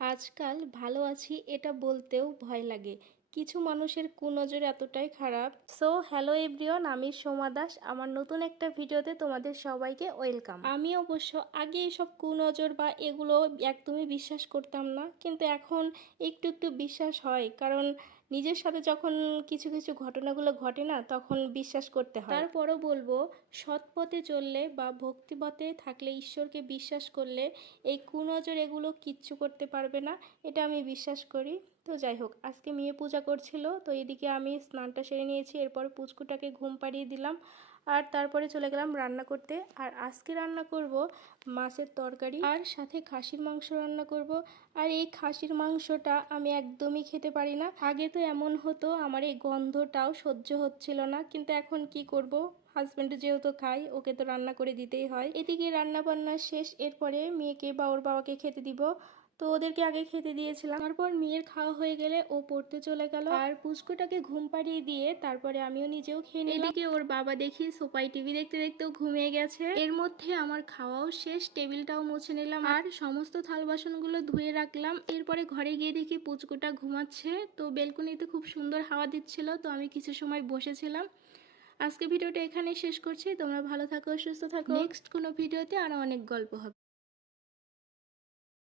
আজকাল ভালো আছি এটা বলতেও ভয় লাগে। কিছু মানুষের কুনজর এতটাই খারাপ। সো হ্যালো এভরিওয়ান, আমি সোমা দাস। আমার নতুন একটা ভিডিওতে তোমাদের সবাইকে ওয়েলকাম। আমি অবশ্য আগে এসব কুনজর বা এগুলো একদমই বিশ্বাস করতাম না, কিন্তু এখন একটু একটু বিশ্বাস হয়, কারণ নিজের সাথে যখন কিছু কিছু ঘটনাগুলো ঘটে না, তখন বিশ্বাস করতে হয়। তারপরও বলবো, সৎ পথে চললে বা ভক্তিপথে থাকলে, ঈশ্বরকে বিশ্বাস করলে এই কুনজর এগুলো কিচ্ছু করতে পারবে না, এটা আমি বিশ্বাস করি। তো যাই হোক, আজকে মেয়ে পূজা করছিল, তো এদিকে আমি স্নানটা সেরে নিয়েছি, এরপর পুচকুটাকে ঘুম পাড়িয়ে দিলাম, আর তারপরে চলে গেলাম রান্না করতে। আর আজকে রান্না করব মাছের তরকারি, আর সাথে খাসির মাংস রান্না করব। আর এই খাসির মাংসটা আমি একদমই খেতে পারি না। আগে তো এমন হতো, আমার এই গন্ধটাও সহ্য হচ্ছিল না, কিন্তু এখন কি করব, হাজব্যান্ড যেহেতু খাই, ওকে তো রান্না করে দিতেই হয়। এদিকে রান্না বান্না শেষ, এরপরে মেয়েকে বা ওর বাবাকে খেতে দিব। তো ওদেরকে আগে খেতে দিয়েছিলাম, তারপর মেয়ের খাওয়া হয়ে গেলে ও পড়তে চলে গেল, আর পুচকুটাকে ঘুম পাড়িয়ে দিয়ে তারপরে আমিও নিজেও খেয়ে নিলাম। এদিকে ওর বাবা দেখি সোফায় টিভি দেখতে দেখতেও ঘুমিয়ে গেছে। এর মধ্যে আমার খাওয়াও শেষ, টেবিলটাও মুছে নিলাম, আর সমস্ত থাল বাসনগুলো ধুয়ে রাখলাম। এরপরে ঘরে গিয়ে দেখি পুচকুটা ঘুমাচ্ছে। তো বেলকনিতে খুব সুন্দর হাওয়া দিচ্ছিল, তো আমি কিছু সময় বসেছিলাম। আজকে ভিডিওটা এখানেই শেষ করছি। তোমরা ভালো থাকো, সুস্থ থাকো। নেক্সট কোনো ভিডিওতে আরো অনেক গল্প হবে।